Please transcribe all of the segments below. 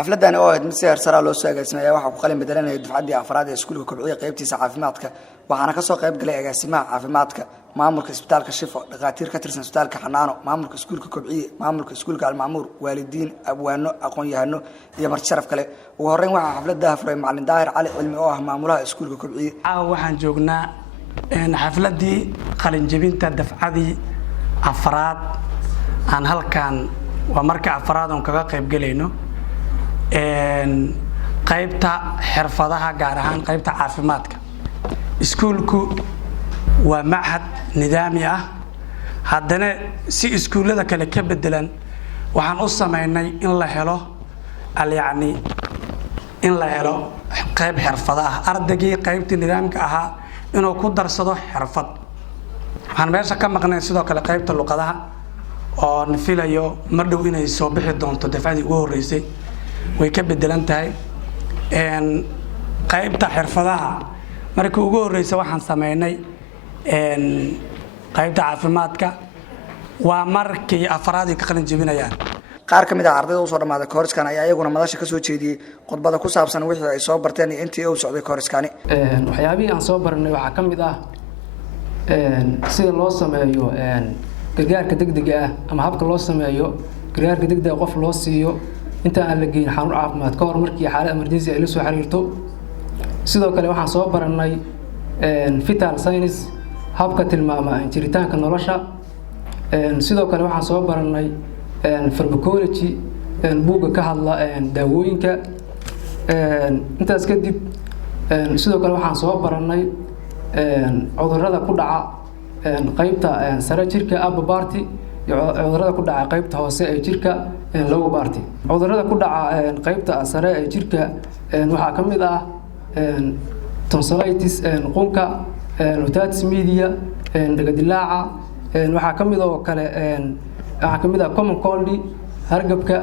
xafladani oo ahayd mid si heer sare loo soo agaasimay waxa ku qalin bedelanaya dufcadii afraad ee iskuulka kobciya qaybtiisa caafimaadka waxaana ka soo qayb galay agaasimaha caafimaadka maamulka isbitaalka Shifo dhaqaatiir ka tirsan isbitaalka Xanaano maamulka iskuulka kobciya maamulka iskuulka Almaamuur waalidiin abwaano aqoon-yahano iyo marti sharaf kale ugu horeyn waxa xafladda furay macallin Daahir Cali Cilmi oo ah maamulaha iskuulka kobciya waxaan joognaa xafladii qalin jabinta dufcadii afraad aan halkan waa marka afraad oo kaga qayb galayno qaybta xirfadaha gaar ahaan qaybta caafimaadka iskuulku waa macahad nidaami ah haddana si iskuulada kale ka bedelan waxaan u sameynay in la helo qayb xirfadaha ardaygii qaybta nidaamka ahaa inuu ku darsado xirfad waxaan meesha ka maqnay sidoo kale qaybta luqadaha oo filayo ma dhow inay soo bixi doonto dafcadii ugu horeysay way ka bedelan tahay qaybta xirfadaha markii ugu horeysay waxaan sameynay qaybta caafimaadka waa markii afraad ay ka qalin jabinayaan qaar kamid ah ardayda soo dhamaaday koorskan ayaa iyaguna madasha ka soo jeediyay khudbada ku saabsan wixii ay soo barteen intii uu socday koorskani waxyaabihii aan soo baranay waxa kamid ah sida loo sameeyo gargaarka degdega ah ama habka loo sameeyo gargaarka degdega qof loo siiyo inta aan la geyn xarun caafimaad ka hor markii xaalad emergency ay la soo xiriirto sidoo kale waxaan soo baranay fetal science habka tilmaama jiritaanka nolosha sidoo kale waxaan soo baranay pharmacology buugga ka hadla daawooyinka intaas kadib sidoo kale waxaan soo baranay cudurrada ku dhaca qaybta sare jirka upper party iyo cudurrada ku dhaca qaybta hoose ee jirka lower party cudurrada ku dhaca qaybta sare ee jirka waxaa ka mid ah tonsillitis qunka otitis media dhagadilaaca waxaa ka mid oo kale waxaa ka mid ah common cold hargabka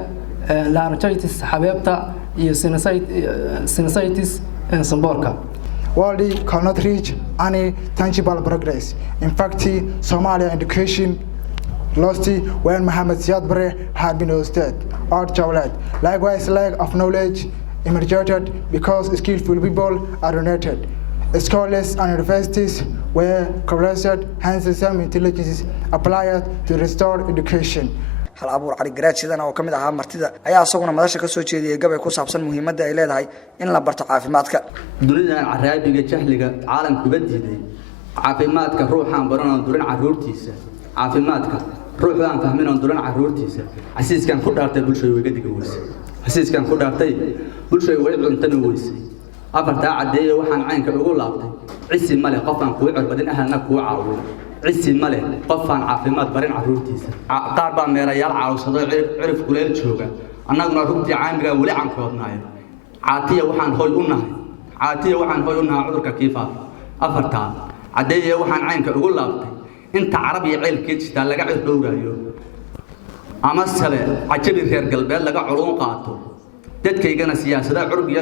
laryngitis xabeebta iyo sinusitis samboorka World cannot reach any tangible progress. In fact, Somalia education lost when Mohammed Siad Barre had been hosted or traveled. Likewise, lack of knowledge emerged because skillful people are donated. Scholars and universities were collaborated, hence some intelligence applied to restore education. hal abuur cali garaadsidan oo kamid ahaa martida ayaa asaguna madasha ka soo jeediyay gabay ku saabsan muhiimadda ay leedahay in la barto caafimaadka dunidan caraabiga jahliga caalamku badiday caafimaadka ruuxan baran duran caruurtiisa caafimaadka ruuxan fahmin duran caruurtiisa xasiiskan ku dhaartay bulshada way gadiga weysay xasiiskan ku dhaartay bulshada way cuntana weysay afarta cadeeye waxaan caynka ugu laabtay cisi male qofan ku cirbadin ahalna ku caawiyo cisi male qofan caafimaad barin caruurtiisa qaar baa meelayaal caawsado cirif kuleel jooga annaguna runtii caamiga wali aan koodnaayo caatiya waxaan hoy u nahay cudurka kiifaaf afarta cadeeye waxaan caynka ugu laabtay inta carab iyo ceelkeed jita laga cirbowrayo ama sale cajabi reer galbeed laga culun qaato dadkaygana siyaasada curbiga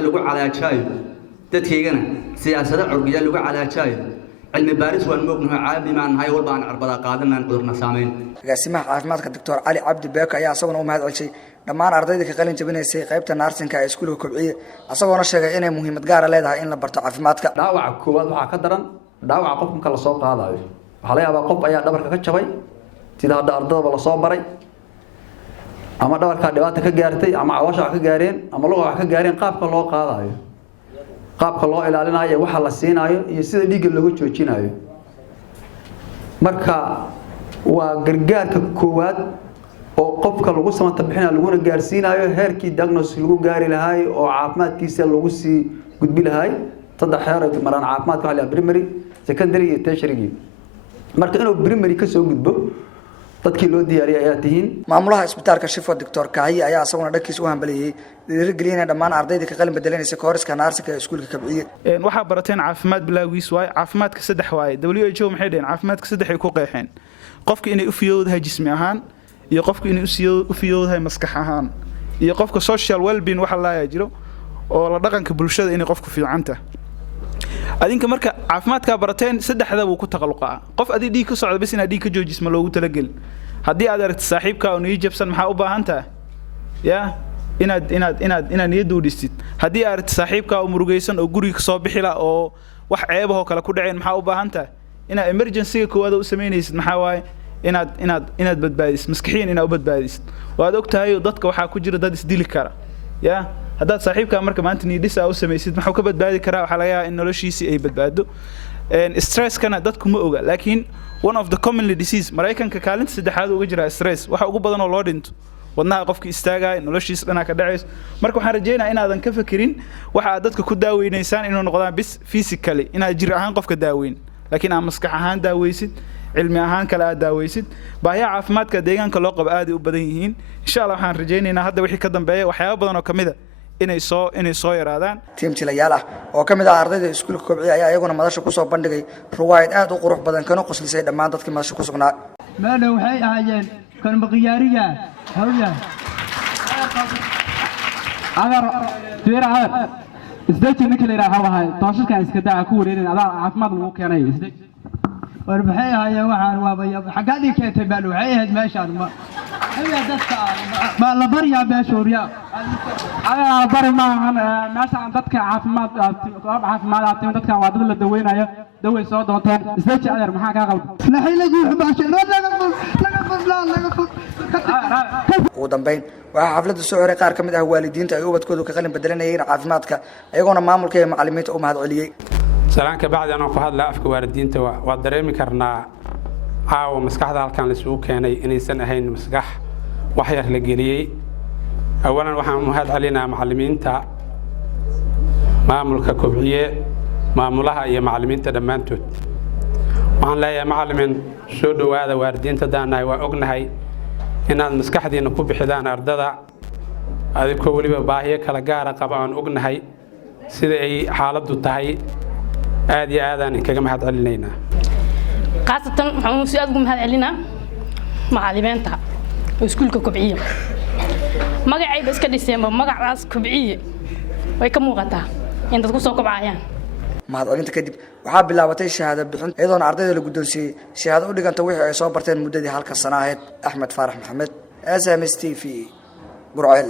lagu calaajayo cilmi baaris waan moognahay caabi maan nahay walba aan cirbada qaadanaan cudurna saameyn agaasimaha caafimaadka Dr. Cali Cabdi Beek ayaa asaguna u mahad celisay dhammaan ardayda ka qalin jabinaysay qaybta nursingka ee iskuulka kobciye asagoona sheegay inay muhiimad gaar ah leedahay in la barto caafimaadka dhaawaca koowaad waxa ka daran dhaawaca qofka la soo qaadayo waxa la yaabaa qof ayaa dhabarka ka jabay sida hadda ardayda la soo baray ama dhabarka dhibaato ka gaartay ama cawasha ka gaareen ama luqada ka gaareen qaabka loo qaadayo qaabka loo ilaalinayo waxa la siinayo iyo sida dhiigga looga joojinayo marka waa gargaarka koowaad oo qofka lagu samata bixinayo laguna gaarsiinayo heerkii diagnosis lagu gaari lahaay oo caafimaadkiisa lagu sii gudbi lahaay saddex heer ay maraan caafimaadka waxa la primary secondary iyo tertiary marka inuu primary ka soo gudbo dadkii loo diyaariyay ayaa tihiin maamulaha isbitaalka Shifo Dr. Kahiye ayaa asaguna dhagkiis u hambaliyay dhiirigelinaya dhammaan ardayda ka qalin bedelanaysa koorska nursingka ee iskuulka kobciye waxa barateen caafimaad bilaagiis waay caafimaadka saddex waay WHO maxay dheen caafimaadka saddex ay ku qeexeen qofka inay u fiyowdahay jismi ahaan iyo qofka inay u fiyowdahay maskax ahaan iyo qofka social well-being waxa la jiro oo la dhaqanka bulshada inay qofku fiicanta adinka marka caafimaadka barateen saddexda uu ku taqalluqaa qof adii dhiig ka socdo bas inaad dhiig ka joojismo loogu talagal haddii aad aragto saaxiibka oo nii jabsan maxaa u baahan tahay ya inaad niyadda u dhistid haddii aad saaxiibkaa u murugaysan oo guriga soo bixi la oo wax ceebahoo kale ku dhaceen maxaa u baahan tahay inaad emergency-ga koowaad u samaynaysid maxaa waaye inaad badbaadisid maskaxiyan inaad u badbaadisid waad og tahay dadka waxaa ku jira dad isdili kara ya haddaad saaxiibkaa marka maanta niyadhis aa u samaysid maxuu ka badbaadi karaa waxaa laga yaabaa in noloshiisii ay badbaado stresskana dadku ma oga laakiin one of the commonly disease maraykanka kaalinta saddexaad uga jira stress waxa ugu badan oo loo dhinto wadnaha qofkii istaagaya noloshiisa dhanaa ka dhacayso marka waxaan rajaynayaa inaadan ka fakirin waxa aad dadka ku daaweynaysaan inuu noqdaan bis physically inaad jir ahaan qofka daaweyn laakiin aad maskax ahaan daaweysid cilmi ahaan kale aad daaweysid baahiyaha caafimaadka deegaanka loo qabo aad ay u badan yihiin insha Allah waxaan rajaynaynaa hadda wixii ka dambeeya waxyaabo badan oo kamid ah inay soo yaraadaan tiim jilayaal ah oo kamid ah ardayda iskuulka kobciya ayaa iyaguna madasha ku soo bandhigay ruwaayad aad u qurux badan kana qoslisay dhammaan dadkii madasha ku sugnaa maana waxay ahaayeen kan baqiyariga hawya agar fiira agar isdeji ninka la yiraahdo waxa tooshaska iska daa ku wareerin adaa caafimaad lagu keenay isdeji war maxay ahaayeen waxaan waabaya xagaadii keentay baan waxay ahayd meeshaan ma haya dadka ma la bariya beeshooriya ayaa bari ma ahan meeshaan dadka caafimaad dadka waa dad la daweynayo dawey soo doonteen isdeji adeer maxaa ka qaldan naxay lagu xubaashay ugu dambeyn waxaa xafladda soo xiray qaar ka mid ah waalidiinta ay ubadkoodu ka qalin bedelanayeen caafimaadka iyagoona maamulka iyo macallimiinta u mahad celiyey salaanka bacdi anoo ku hadla afka waalidiinta waa dareemi karnaa caawa maskaxda halkan la isugu keenay inaysan ahayn maskax wax yar la geliyey awalan waxaan mahad celinaa macallimiinta maamulka kobciye maamulaha iyo macallimiinta dhammaantood waxaan leeyahay macallimiin soo dhowaada waalidiinta daanahay waa ognahay inaad maskaxdiina ku bixidaan ardada adigoo weliba baahiyo kala gaara qaba aan ognahay sida ay xaaladdu tahay aad iyo aadaan kaga mahad celinaynaa qaasatan waxaan si aad ugu mahad celinaa macallimiinta iskuulka kobciye magacayba iska dhiseenba magacaas kobciye way ka muuqataa in dadku soo kobcayaan mahad celinta kadib waxaa bilaabatay shahaado bixin iyadoona ardayda la guddoonsiiyey shahaado u dhiganta wixii ay soo barteen muddadii halka sano ahayd axmed faarax maxamed SMS TV Burceel